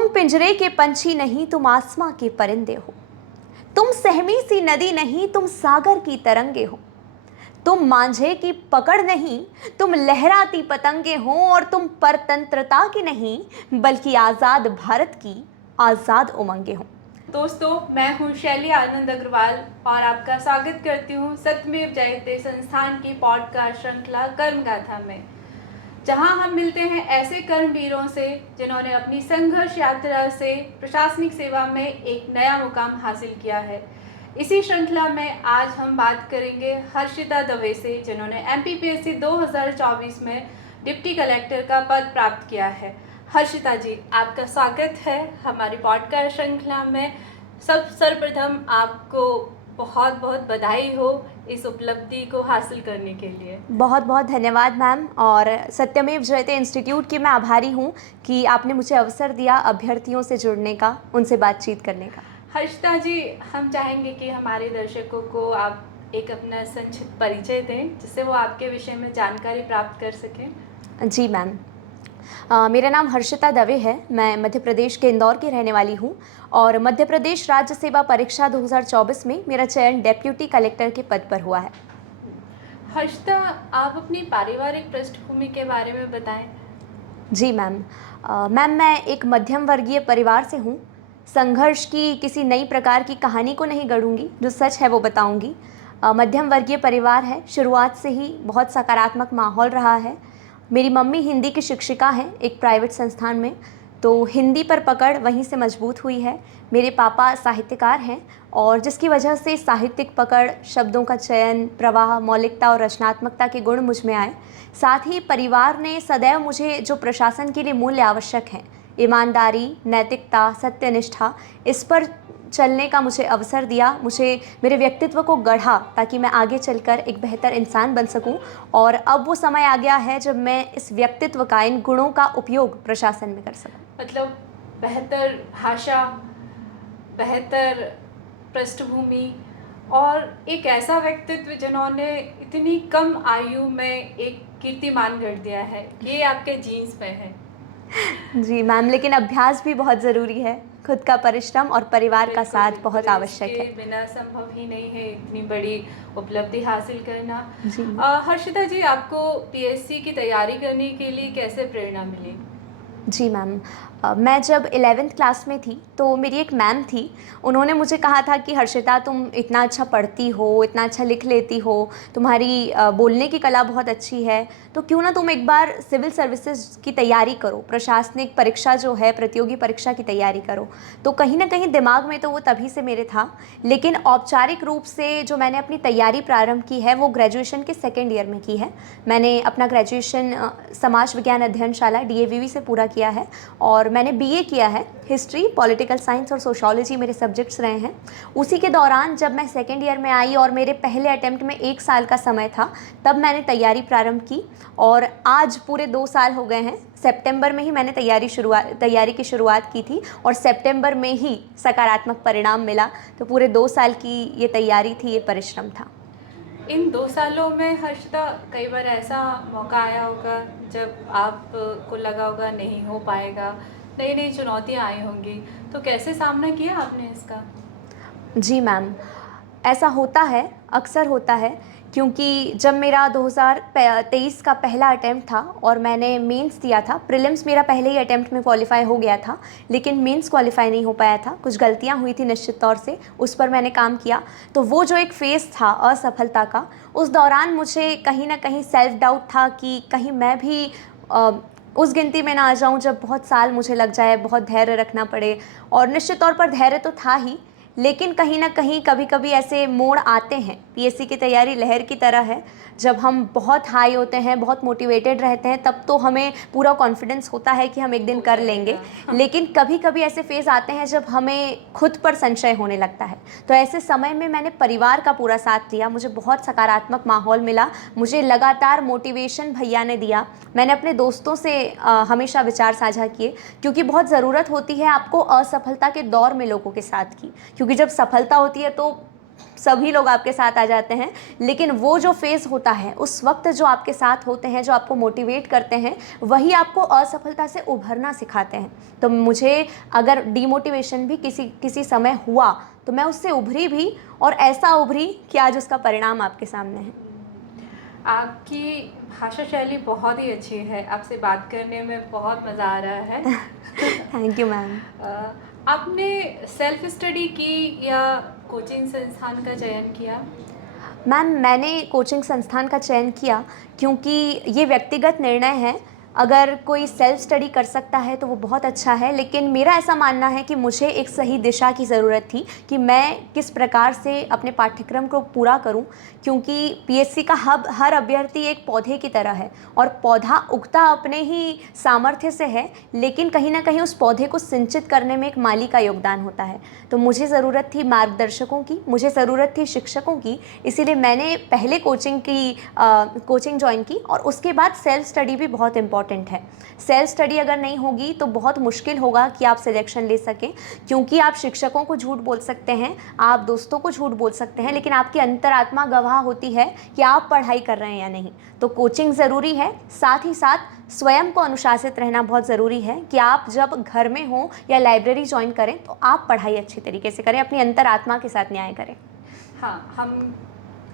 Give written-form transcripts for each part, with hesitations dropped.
तुम पिंजरे के पंछी नहीं, तुम आसमां के परिंदे हो। तुम सहमी सी नदी नहीं, तुम सागर की तरंगे हो। तुम मांझे की पकड़ नहीं, तुम लहराती पतंगे हो। और तुम परतंत्रता की नहीं, बल्कि आज़ाद भारत की आज़ाद उमंगे हो। दोस्तों, मैं हूं शैली आनंद अग्रवाल और आपका स्वागत करती हूं सत्यमेव जयते संस्थान की पॉडकास्ट श्रृंखला कर्मगाथा में, जहां हम मिलते हैं ऐसे कर्मवीरों से जिन्होंने अपनी संघर्ष यात्रा से प्रशासनिक सेवा में एक नया मुकाम हासिल किया है। इसी श्रृंखला में आज हम बात करेंगे हर्षिता दवे से, जिन्होंने MPPSC 2024 में डिप्टी कलेक्टर का पद प्राप्त किया है। हर्षिता जी, आपका स्वागत है हमारी पॉडकास्ट श्रृंखला में। सर्वप्रथम आपको बहुत बहुत बधाई हो इस उपलब्धि को हासिल करने के लिए। बहुत बहुत धन्यवाद मैम, और सत्यमेव जयते इंस्टीट्यूट की मैं आभारी हूँ कि आपने मुझे अवसर दिया अभ्यर्थियों से जुड़ने का, उनसे बातचीत करने का। हर्षिता जी, हम चाहेंगे कि हमारे दर्शकों को आप एक अपना संक्षिप्त परिचय दें, जिससे वो आपके विषय में जानकारी प्राप्त कर सकें। जी मैम, मेरा नाम हर्षिता दवे है। मैं मध्य प्रदेश के इंदौर की रहने वाली हूँ और मध्य प्रदेश राज्य सेवा परीक्षा 2024 में मेरा चयन डेप्यूटी कलेक्टर के पद पर हुआ है। हर्षिता, आप अपनी पारिवारिक पृष्ठभूमि के बारे में बताएं। जी मैम, मैं एक मध्यम वर्गीय परिवार से हूँ। संघर्ष की किसी नई प्रकार की कहानी को नहीं गढ़ूंगी, जो सच है वो बताऊंगी। मध्यम वर्गीय परिवार है, शुरुआत से ही बहुत सकारात्मक माहौल रहा है। मेरी मम्मी हिंदी की शिक्षिका हैं एक प्राइवेट संस्थान में, तो हिंदी पर पकड़ वहीं से मजबूत हुई है। मेरे पापा साहित्यकार हैं और जिसकी वजह से साहित्यिक पकड़, शब्दों का चयन, प्रवाह, मौलिकता और रचनात्मकता के गुण मुझ में आए। साथ ही परिवार ने सदैव मुझे जो प्रशासन के लिए मूल्य आवश्यक हैं, ईमानदारी, नैतिकता, सत्यनिष्ठा, इस पर चलने का मुझे अवसर दिया। मुझे मेरे व्यक्तित्व को गढ़ा ताकि मैं आगे चलकर एक बेहतर इंसान बन सकूं। और अब वो समय आ गया है जब मैं इस व्यक्तित्व का, इन गुणों का उपयोग प्रशासन में कर सकूं। मतलब बेहतर भाषा, बेहतर पृष्ठभूमि और एक ऐसा व्यक्तित्व जिन्होंने इतनी कम आयु में एक कीर्तिमान गढ़ दिया है, ये आपके जीन्स में है। जी मैम, लेकिन अभ्यास भी बहुत ज़रूरी है। खुद का परिश्रम और परिवार का साथ बहुत आवश्यक है। बिना संभव ही नहीं है इतनी बड़ी उपलब्धि हासिल करना। जी हर्षिता जी, आपको PSC की तैयारी करने के लिए कैसे प्रेरणा मिली? जी मैम, मैं जब 11th क्लास में थी तो मेरी एक मैम थी। उन्होंने मुझे कहा था कि हर्षिता, तुम इतना अच्छा पढ़ती हो, इतना अच्छा लिख लेती हो, तुम्हारी बोलने की कला बहुत अच्छी है, तो क्यों ना तुम एक बार सिविल सर्विसेज की तैयारी करो, प्रशासनिक परीक्षा जो है, प्रतियोगी परीक्षा की तैयारी करो। तो कहीं ना कहीं दिमाग में तो वो तभी से मेरे था, लेकिन औपचारिक रूप से जो मैंने अपनी तैयारी प्रारंभ की है वो ग्रेजुएशन के सेकेंड ईयर में की है। मैंने अपना ग्रेजुएशन समाज विज्ञान अध्ययनशाला DAVV से पूरा किया है और मैंने BA किया है। हिस्ट्री, पॉलिटिकल साइंस और सोशोलॉजी मेरे सब्जेक्ट्स रहे हैं। उसी के दौरान जब मैं सेकेंड ईयर में आई और मेरे पहले अटेम्प्ट में 1 साल का समय था, तब मैंने तैयारी प्रारंभ की और आज पूरे 2 साल हो गए हैं। सितंबर में ही मैंने तैयारी की शुरुआत की थी और सितंबर में ही सकारात्मक परिणाम मिला। तो पूरे 2 साल की ये तैयारी थी, ये परिश्रम था। इन 2 सालों में हर्षिता, कई बार ऐसा मौका आया होगा जब आपको लगा होगा नहीं हो पाएगा, नई नई चुनौतियाँ आई होंगी, तो कैसे सामना किया आपने इसका? जी मैम, ऐसा होता है, अक्सर होता है, क्योंकि जब मेरा 2023 का पहला अटेम्प्ट था और मैंने मेंस दिया था, प्रीलिम्स मेरा पहले ही अटेम्प्ट में क्वालिफाई हो गया था, लेकिन मेंस क्वालिफाई नहीं हो पाया था। कुछ गलतियां हुई थी निश्चित तौर से, उस पर मैंने काम किया। तो वो जो एक फेज़ था असफलता का, उस दौरान मुझे कहीं ना कहीं सेल्फ डाउट था कि कहीं मैं भी अ, उस गिनती में ना आ जाऊं जब बहुत साल मुझे लग जाए, बहुत धैर्य रखना पड़े। और निश्चित तौर पर धैर्य तो था ही, लेकिन कहीं ना कहीं कभी कभी ऐसे मोड़ आते हैं। PSC की तैयारी लहर की तरह है, जब हम बहुत हाई होते हैं, बहुत मोटिवेटेड रहते हैं, तब तो हमें पूरा कॉन्फिडेंस होता है कि हम एक दिन कर लेंगे। लेकिन कभी कभी ऐसे फेज़ आते हैं जब हमें खुद पर संशय होने लगता है। तो ऐसे समय में मैंने परिवार का पूरा साथ दिया, मुझे बहुत सकारात्मक माहौल मिला, मुझे लगातार मोटिवेशन भैया ने दिया। मैंने अपने दोस्तों से हमेशा विचार साझा किए, क्योंकि बहुत ज़रूरत होती है आपको असफलता के दौर में लोगों के साथ की, क्योंकि जब सफलता होती है तो सभी लोग आपके साथ आ जाते हैं, लेकिन वो जो फेज़ होता है उस वक्त जो आपके साथ होते हैं, जो आपको मोटिवेट करते हैं, वही आपको असफलता से उभरना सिखाते हैं। तो मुझे अगर डीमोटिवेशन भी किसी किसी समय हुआ तो मैं उससे उभरी भी, और ऐसा उभरी कि आज उसका परिणाम आपके सामने है। आपकी भाषा शैली बहुत ही अच्छी है, आपसे बात करने में बहुत मज़ा आ रहा है। Thank you ma'am. आपने सेल्फ स्टडी की या कोचिंग संस्थान का चयन किया? मैम, मैंने कोचिंग संस्थान का चयन किया क्योंकि ये व्यक्तिगत निर्णय है। अगर कोई सेल्फ स्टडी कर सकता है तो वो बहुत अच्छा है, लेकिन मेरा ऐसा मानना है कि मुझे एक सही दिशा की ज़रूरत थी कि मैं किस प्रकार से अपने पाठ्यक्रम को पूरा करूं, क्योंकि पीएससी का हर अभ्यर्थी एक पौधे की तरह है, और पौधा उगता अपने ही सामर्थ्य से है, लेकिन कहीं ना कहीं उस पौधे को सिंचित करने में एक माली का योगदान होता है। तो मुझे ज़रूरत थी मार्गदर्शकों की, मुझे ज़रूरत थी शिक्षकों की, इसीलिए मैंने पहले कोचिंग ज्वाइन की, और उसके बाद सेल्फ स्टडी भी बहुत इंपॉर्टेंट है। सेल्फ स्टडी अगर नहीं होगी तो बहुत मुश्किल होगा कि आप सिलेक्शन ले सकें, क्योंकि आप शिक्षकों को झूठ बोल सकते हैं, आप दोस्तों को झूठ बोल सकते हैं, लेकिन आपकी अंतरात्मा गवाह होती है कि आप पढ़ाई कर रहे हैं या नहीं। तो कोचिंग ज़रूरी है, साथ ही साथ स्वयं को अनुशासित रहना बहुत ज़रूरी है कि आप जब घर में हों या लाइब्रेरी ज्वाइन करें तो आप पढ़ाई अच्छी तरीके से करें, अपनी अंतरात्मा के साथ न्याय करें। हाँ, हम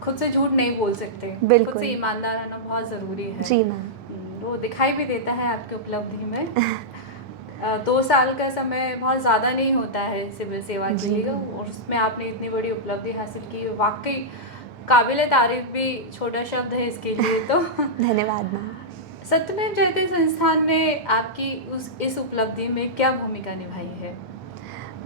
खुद से झूठ नहीं बोल सकते, बिल्कुल। खुद से ईमानदार रहना बहुत ज़रूरी है। जी मैम। वो दिखाई भी देता है आपकी उपलब्धि में। 2 साल का समय बहुत ज़्यादा नहीं होता है सिविल सेवा के लिए, और उसमें आपने इतनी बड़ी उपलब्धि हासिल की, वाकई काबिल तारीफ भी छोटा शब्द है इसके लिए तो। धन्यवाद मैम। सत्यमेव जयते संस्थान ने आपकी इस उपलब्धि में क्या भूमिका निभाई है?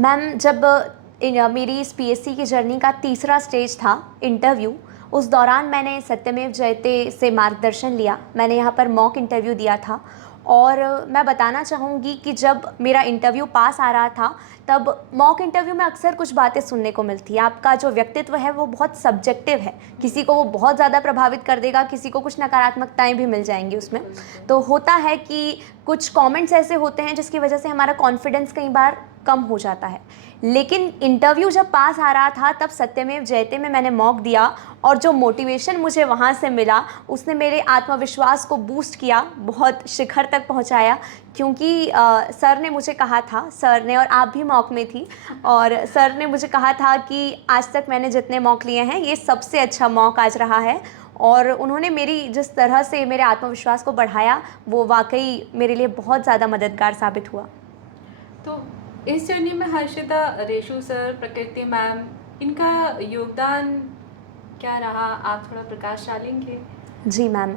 मैम, जब मेरी इस पीएससी की जर्नी का तीसरा स्टेज था इंटरव्यू, उस दौरान मैंने सत्यमेव जयते से मार्गदर्शन लिया। मैंने यहाँ पर मॉक इंटरव्यू दिया था, और मैं बताना चाहूँगी कि जब मेरा इंटरव्यू पास आ रहा था, तब मॉक इंटरव्यू में अक्सर कुछ बातें सुनने को मिलती है। आपका जो व्यक्तित्व है वो बहुत सब्जेक्टिव है, किसी को वो बहुत ज़्यादा प्रभावित कर देगा, किसी को कुछ नकारात्मकताएं भी मिल जाएंगी उसमें। तो होता है कि कुछ कमेंट्स ऐसे होते हैं जिसकी वजह से हमारा कॉन्फिडेंस कई बार कम हो जाता है। लेकिन इंटरव्यू जब पास आ रहा था तब सत्यमेव जयते में मैंने मॉक दिया, और जो मोटिवेशन मुझे वहाँ से मिला उसने मेरे आत्मविश्वास को बूस्ट किया, बहुत शिखर तक पहुँचाया। क्योंकि सर ने मुझे कहा था, सर ने, और आप भी मॉक में थी, और सर ने मुझे कहा था कि आज तक मैंने जितने मॉक लिए हैं ये सबसे अच्छा मॉक आज रहा है, और उन्होंने मेरी जिस तरह से मेरे आत्मविश्वास को बढ़ाया वो वाकई मेरे लिए बहुत ज़्यादा मददगार साबित हुआ। तो इस जर्नी में हर्षिता, रेशु सर, प्रकृति मैम, इनका योगदान क्या रहा? आप थोड़ा प्रकाश डालेंगे? जी मैम,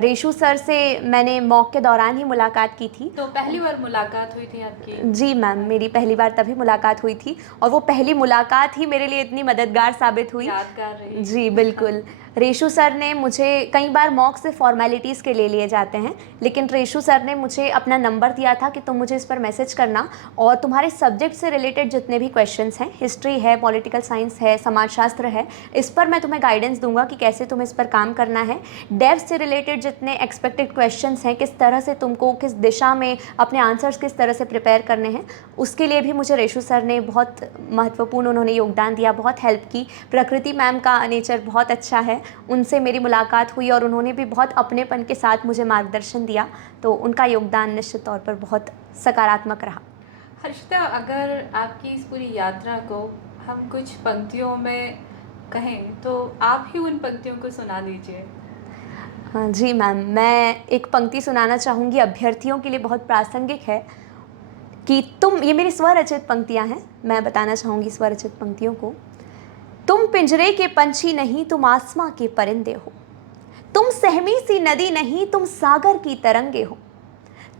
रेशु सर से मैंने मॉक के दौरान ही मुलाकात की थी। तो पहली बार मुलाकात हुई थी आपकी? जी मैम, मेरी पहली बार तभी मुलाकात हुई थी, और वो पहली मुलाकात ही मेरे लिए इतनी मददगार साबित हुई। यादगार रही। जी बिल्कुल। रेशु सर ने मुझे, कई बार मॉक से फॉर्मेलिटीज़ के लिए जाते हैं, लेकिन रेशु सर ने मुझे अपना नंबर दिया था कि तुम मुझे इस पर मैसेज करना, और तुम्हारे सब्जेक्ट से रिलेटेड जितने भी क्वेश्चंस हैं, हिस्ट्री है, पॉलिटिकल साइंस है, समाजशास्त्र है, इस पर मैं तुम्हें गाइडेंस दूंगा कि कैसे तुम्हें इस पर काम करना है। डेव से रिलेटेड जितने एक्सपेक्टेड क्वेश्चंस हैं, किस तरह से तुमको किस दिशा में अपने आंसर्स किस तरह से प्रिपेयर करने हैं, उसके लिए भी मुझे रेशु सर ने बहुत महत्वपूर्ण उन्होंने योगदान दिया, बहुत हेल्प की। प्रकृति मैम का नेचर बहुत अच्छा है, उनसे मेरी मुलाकात हुई और उन्होंने भी बहुत अपनेपन के साथ मुझे मार्गदर्शन दिया, तो उनका योगदान निश्चित तौर पर बहुत सकारात्मक रहा। हर्षिता, अगर आपकी इस पूरी यात्रा को हम कुछ पंक्तियों में कहें तो आप ही उन पंक्तियों को सुना दीजिए। हाँ जी मैम, मैं एक पंक्ति सुनाना चाहूँगी, अभ्यर्थियों के लिए बहुत प्रासंगिक है कि तुम, ये मेरी स्वरचित पंक्तियाँ हैं, मैं बताना चाहूँगी स्वरचित पंक्तियों को। तुम पिंजरे के पंछी नहीं, तुम आसमां के परिंदे हो, तुम सहमी सी नदी नहीं, तुम सागर की तरंगे हो,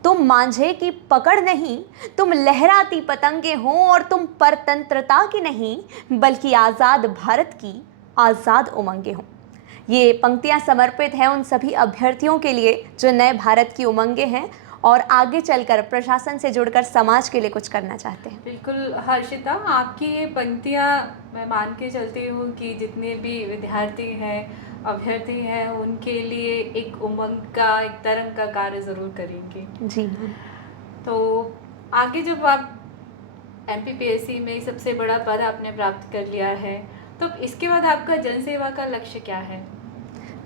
तुम मांझे की पकड़ नहीं, तुम लहराती पतंगे हो, और तुम परतंत्रता की नहीं बल्कि आज़ाद भारत की आज़ाद उमंगे हो। ये पंक्तियां समर्पित हैं उन सभी अभ्यर्थियों के लिए जो नए भारत की उमंगे हैं और आगे चलकर प्रशासन से जुड़कर समाज के लिए कुछ करना चाहते हैं। बिल्कुल हर्षिता, आपकी ये पंक्तियाँ मैं मान के चलती हूँ कि जितने भी विद्यार्थी हैं, अभ्यर्थी हैं, उनके लिए एक उमंग का, एक तरंग का कार्य ज़रूर करेंगे। जी मैम। तो आगे जब आप MPPSC में सबसे बड़ा पद आपने प्राप्त कर लिया है तो इसके बाद आपका जनसेवा का लक्ष्य क्या है?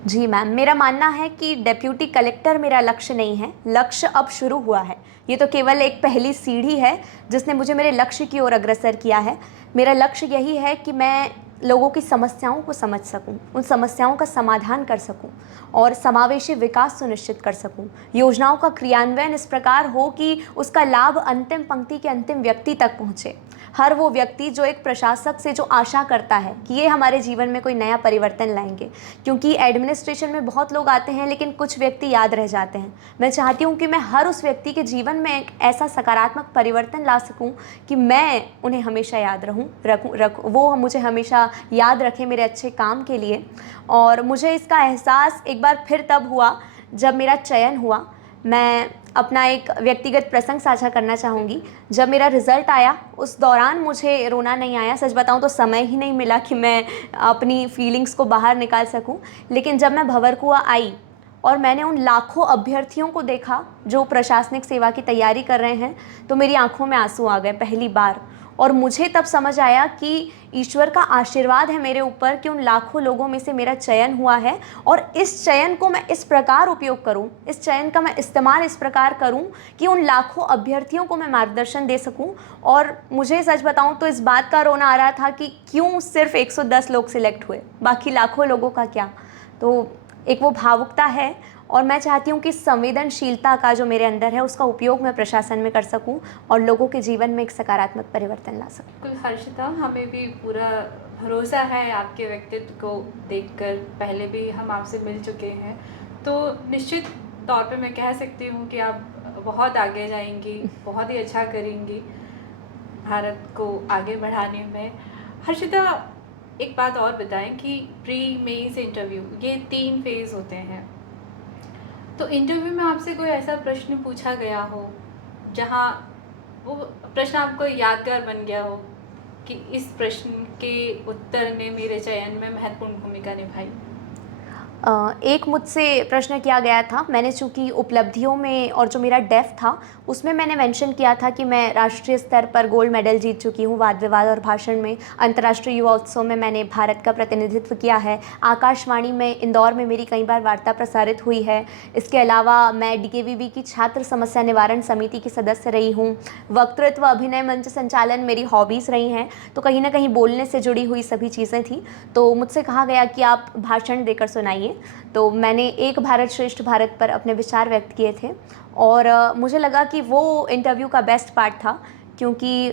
जी मैम, मेरा मानना है कि डेप्यूटी कलेक्टर मेरा लक्ष्य नहीं है, लक्ष्य अब शुरू हुआ है। ये तो केवल एक पहली सीढ़ी है जिसने मुझे मेरे लक्ष्य की ओर अग्रसर किया है। मेरा लक्ष्य यही है कि मैं लोगों की समस्याओं को समझ सकूं, उन समस्याओं का समाधान कर सकूं और समावेशी विकास सुनिश्चित कर सकूं। योजनाओं का क्रियान्वयन इस प्रकार हो कि उसका लाभ अंतिम पंक्ति के अंतिम व्यक्ति तक पहुंचे। हर वो व्यक्ति जो एक प्रशासक से जो आशा करता है कि ये हमारे जीवन में कोई नया परिवर्तन लाएंगे, क्योंकि एडमिनिस्ट्रेशन में बहुत लोग आते हैं लेकिन कुछ व्यक्ति याद रह जाते हैं। मैं चाहती हूँ कि मैं हर उस व्यक्ति के जीवन में एक ऐसा सकारात्मक परिवर्तन ला सकूँ कि मैं उन्हें हमेशा याद वो मुझे हमेशा याद रखें मेरे अच्छे काम के लिए। और मुझे इसका एहसास एक बार फिर तब हुआ जब मेरा चयन हुआ। मैं अपना एक व्यक्तिगत प्रसंग साझा करना चाहूँगी। जब मेरा रिज़ल्ट आया उस दौरान मुझे रोना नहीं आया, सच बताऊँ तो समय ही नहीं मिला कि मैं अपनी फीलिंग्स को बाहर निकाल सकूँ। लेकिन जब मैं भंवरकुआ आई और मैंने उन लाखों अभ्यर्थियों को देखा जो प्रशासनिक सेवा की तैयारी कर रहे हैं, तो मेरी आंखों में आंसू आ गए पहली बार। और मुझे तब समझ आया कि ईश्वर का आशीर्वाद है मेरे ऊपर कि उन लाखों लोगों में से मेरा चयन हुआ है और इस चयन को मैं इस प्रकार उपयोग करूं, इस चयन का मैं इस्तेमाल इस प्रकार करूं कि उन लाखों अभ्यर्थियों को मैं मार्गदर्शन दे सकूं। और मुझे सच बताऊं तो इस बात का रोना आ रहा था कि क्यों सिर्फ 110 लोग सिलेक्ट हुए, बाकी लाखों लोगों का क्या। तो एक वो भावुकता है और मैं चाहती हूँ कि संवेदनशीलता का जो मेरे अंदर है उसका उपयोग मैं प्रशासन में कर सकूँ और लोगों के जीवन में एक सकारात्मक परिवर्तन ला सकूँ। बिल्कुल हर्षिता, हमें भी पूरा भरोसा है आपके व्यक्तित्व को देखकर। पहले भी हम आपसे मिल चुके हैं, तो निश्चित तौर पे मैं कह सकती हूँ कि आप बहुत आगे जाएंगी, बहुत ही अच्छा करेंगी भारत को आगे बढ़ाने में। हर्षिता, एक बात और बताएं कि प्री मेंस इंटरव्यू, ये 3 फेज़ होते हैं, तो इंटरव्यू में आपसे कोई ऐसा प्रश्न पूछा गया हो जहाँ वो प्रश्न आपको यादगार बन गया हो कि इस प्रश्न के उत्तर ने मेरे चयन में महत्वपूर्ण भूमिका निभाई? एक मुझसे प्रश्न किया गया था। मैंने चूँकि उपलब्धियों में और जो मेरा डेफ था उसमें मैंने मेंशन किया था कि मैं राष्ट्रीय स्तर पर गोल्ड मेडल जीत चुकी हूँ वाद विवाद और भाषण में। अंतर्राष्ट्रीय युवा उत्सव में मैंने भारत का प्रतिनिधित्व किया है। आकाशवाणी में इंदौर में मेरी कई बार वार्ता प्रसारित हुई है। इसके अलावा मैं DKVB की छात्र समस्या निवारण समिति की सदस्य रही हूँ। वक्तृत्व, अभिनय, मंच संचालन मेरी हॉबीज़ रही हैं, तो कहीं ना कहीं बोलने से जुड़ी हुई सभी चीज़ें थी। तो मुझसे कहा गया कि आप भाषण देकर सुनाइए। तो मैंने एक भारत श्रेष्ठ भारत पर अपने विचार व्यक्त किए थे और मुझे लगा कि वो इंटरव्यू का बेस्ट पार्ट था, क्योंकि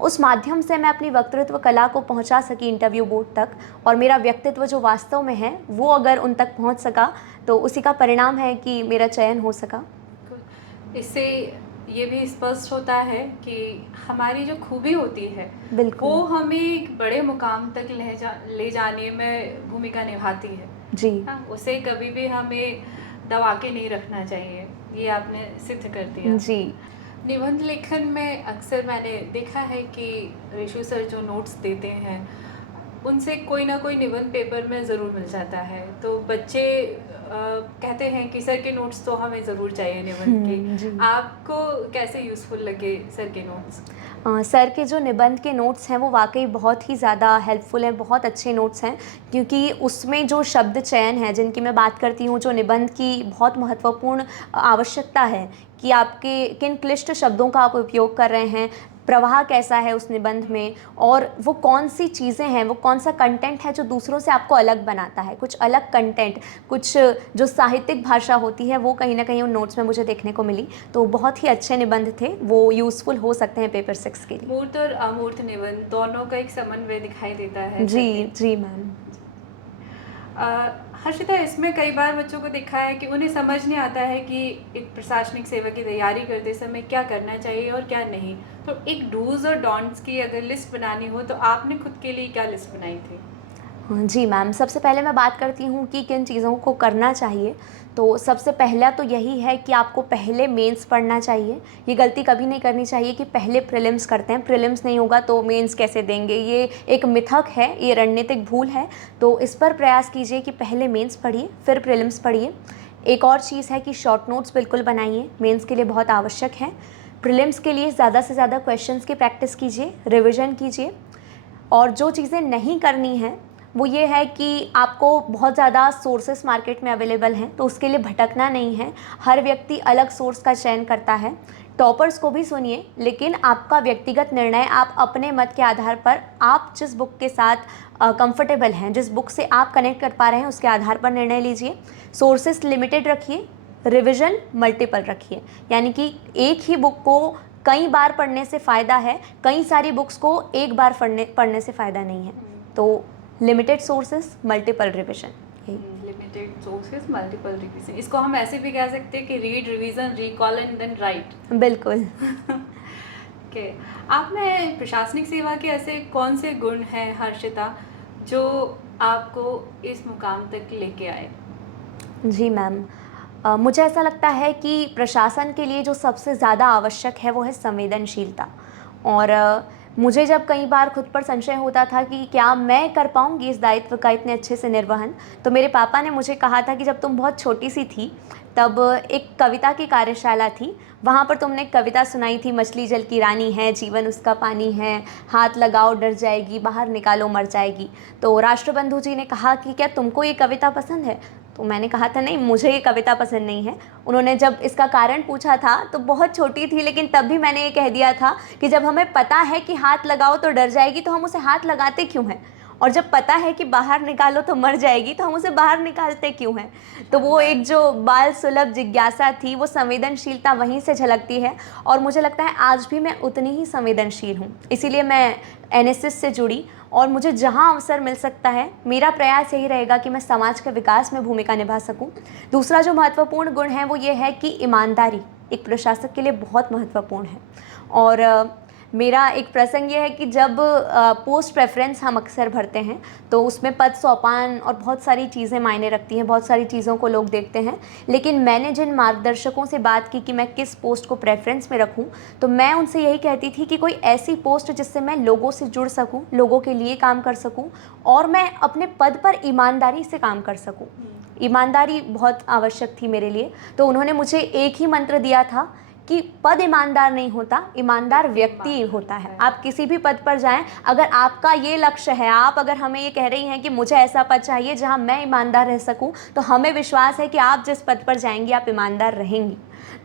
उस माध्यम से मैं अपनी वक्तृत्व कला को पहुंचा सकी इंटरव्यू बोर्ड तक, और मेरा व्यक्तित्व जो वास्तव में है वो अगर उन तक पहुंच सका तो उसी का परिणाम है कि मेरा चयन हो सका। इससे ये भी स्पष्ट होता है कि हमारी जो खूबी होती है बिल्कुल वो हमें एक बड़े मुकाम तक ले जाने में भूमिका निभाती है जी। हाँ, उसे कभी भी हमें दबा के नहीं रखना चाहिए, ये आपने सिद्ध कर दिया जी। निबंध लेखन में अक्सर मैंने देखा है कि ऋषु सर जो नोट्स देते हैं उनसे कोई ना कोई निबंध पेपर में ज़रूर मिल जाता है, तो बच्चे कहते हैं कि सर के नोट्स तो हमें ज़रूर चाहिए निबंध के। आपको कैसे यूज़फुल लगे सर के नोट्स? सर के जो निबंध के नोट्स हैं वो वाकई बहुत ही ज़्यादा हेल्पफुल हैं, बहुत अच्छे नोट्स हैं, क्योंकि उसमें जो शब्द चयन है जिनकी मैं बात करती हूँ, जो निबंध की बहुत महत्वपूर्ण आवश्यकता है कि आपके किन क्लिष्ट शब्दों का आप उपयोग कर रहे हैं, प्रवाह कैसा है उस निबंध में, और वो कौन सी चीज़ें हैं, वो कौन सा कंटेंट है जो दूसरों से आपको अलग बनाता है। कुछ अलग कंटेंट, कुछ जो साहित्यिक भाषा होती है वो कहीं ना कहीं उन नोट्स में मुझे देखने को मिली। तो बहुत ही अच्छे निबंध थे, वो यूज़फुल हो सकते हैं पेपर 6 के लिए। मूर्त और अमूर्त निबंध दोनों का एक समन्वय दिखाई देता है। जी जी मैम। हर्षिता, इसमें कई बार बच्चों को देखा है कि उन्हें समझ नहीं आता है कि एक प्रशासनिक सेवा की तैयारी करते समय क्या करना चाहिए और क्या नहीं। तो एक डूज और डोंट्स की अगर लिस्ट बनानी हो तो आपने खुद के लिए क्या लिस्ट बनाई थी? जी मैम, सबसे पहले मैं बात करती हूँ कि किन चीज़ों को करना चाहिए। तो सबसे पहला तो यही है कि आपको पहले मेंस पढ़ना चाहिए। ये गलती कभी नहीं करनी चाहिए कि पहले प्रीलिम्स करते हैं, प्रीलिम्स नहीं होगा तो मेंस कैसे देंगे। ये एक मिथक है, ये रणनीतिक भूल है। तो इस पर प्रयास कीजिए कि पहले मेंस पढ़िए फिर प्रीलिम्स पढ़िए। एक और चीज़ है कि शॉर्ट नोट्स बिल्कुल बनाइए, मेंस के लिए बहुत आवश्यक है। प्रीलिम्स के लिए ज़्यादा से ज़्यादा क्वेश्चंस की प्रैक्टिस कीजिए, रिविज़न कीजिए। और जो चीज़ें नहीं करनी हैं वो ये है कि आपको बहुत ज़्यादा सोर्सेस मार्केट में अवेलेबल हैं, तो उसके लिए भटकना नहीं है। हर व्यक्ति अलग सोर्स का चयन करता है। टॉपर्स को भी सुनिए, लेकिन आपका व्यक्तिगत निर्णय आप अपने मत के आधार पर, आप जिस बुक के साथ कंफर्टेबल हैं, जिस बुक से आप कनेक्ट कर पा रहे हैं, उसके आधार पर निर्णय लीजिए। सोर्सेस लिमिटेड रखिए, रिविज़न मल्टीपल रखिए, यानी कि एक ही बुक को कई बार पढ़ने से फ़ायदा है, कई सारी बुक्स को एक बार पढ़ने से फ़ायदा नहीं है। तो limited sources, multiple revision. Limited sources, multiple revision, इसको हम ऐसे भी कह सकते हैं कि read, revision, recall and then write. बिल्कुल। ओके, आप में प्रशासनिक सेवा के ऐसे कौन से गुण हैं हर्षिता जो आपको इस मुकाम तक लेके आए? जी मैम, मुझे ऐसा लगता है कि प्रशासन के लिए जो सबसे ज़्यादा आवश्यक है वो है संवेदनशीलता। और मुझे जब कई बार खुद पर संशय होता था कि क्या मैं कर पाऊँगी इस दायित्व का इतने अच्छे से निर्वहन, तो मेरे पापा ने मुझे कहा था कि जब तुम बहुत छोटी सी थी तब एक कविता की कार्यशाला थी, वहाँ पर तुमने एक कविता सुनाई थी, मछली जल की रानी है, जीवन उसका पानी है, हाथ लगाओ डर जाएगी, बाहर निकालो मर जाएगी। तो राष्ट्रबंधु जी ने कहा कि क्या तुमको ये कविता पसंद है? तो मैंने कहा था नहीं, मुझे ये कविता पसंद नहीं है। उन्होंने जब इसका कारण पूछा था तो बहुत छोटी थी, लेकिन तब भी मैंने ये कह दिया था कि जब हमें पता है कि हाथ लगाओ तो डर जाएगी तो हम उसे हाथ लगाते क्यों हैं, और जब पता है कि बाहर निकालो तो मर जाएगी तो हम उसे बाहर निकालते क्यों हैं। तो वो एक जो बाल सुलभ जिज्ञासा थी, वो संवेदनशीलता वहीं से झलकती है, और मुझे लगता है आज भी मैं उतनी ही संवेदनशील हूँ। इसीलिए मैं एनएसएस से जुड़ी, और मुझे जहाँ अवसर मिल सकता है मेरा प्रयास यही रहेगा कि मैं समाज के विकास में भूमिका निभा सकूं। दूसरा जो महत्वपूर्ण गुण है वो ये है कि ईमानदारी एक प्रशासक के लिए बहुत महत्वपूर्ण है। और मेरा एक प्रसंग ये है कि जब पोस्ट प्रेफरेंस हम अक्सर भरते हैं तो उसमें पद सोपान और बहुत सारी चीज़ें मायने रखती हैं, बहुत सारी चीज़ों को लोग देखते हैं। लेकिन मैंने जिन मार्गदर्शकों से बात की कि मैं किस पोस्ट को प्रेफरेंस में रखूं, तो मैं उनसे यही कहती थी कि कोई ऐसी पोस्ट जिससे मैं लोगों से जुड़ सकूं, लोगों के लिए काम कर सकूं, और मैं अपने पद पर ईमानदारी से काम कर सकूं। ईमानदारी बहुत आवश्यक थी मेरे लिए। तो उन्होंने मुझे एक ही मंत्र दिया था कि पद ईमानदार नहीं होता, ईमानदार व्यक्ति होता है। आप किसी भी पद पर जाएं, अगर आपका ये लक्ष्य है, आप अगर हमें ये कह रही हैं कि मुझे ऐसा पद चाहिए जहां मैं ईमानदार रह सकूं, तो हमें विश्वास है कि आप जिस पद पर जाएंगी आप ईमानदार रहेंगी।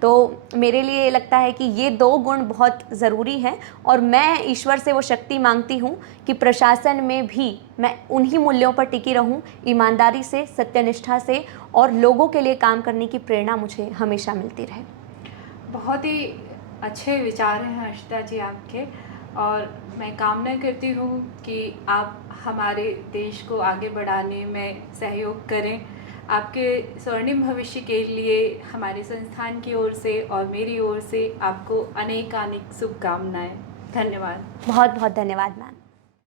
तो मेरे लिए लगता है कि ये दो गुण बहुत ज़रूरी हैं, और मैं ईश्वर से वो शक्ति मांगती हूँ कि प्रशासन में भी मैं उन्हीं मूल्यों पर टिकी रहूँ, ईमानदारी से, सत्यनिष्ठा से, और लोगों के लिए काम करने की प्रेरणा मुझे हमेशा मिलती रहे। बहुत ही अच्छे विचार हैं हर्षिता जी आपके, और मैं कामना करती हूँ कि आप हमारे देश को आगे बढ़ाने में सहयोग करें। आपके स्वर्णिम भविष्य के लिए हमारे संस्थान की ओर से और मेरी ओर से आपको अनेक शुभकामनाएं। धन्यवाद। बहुत बहुत धन्यवाद मैम।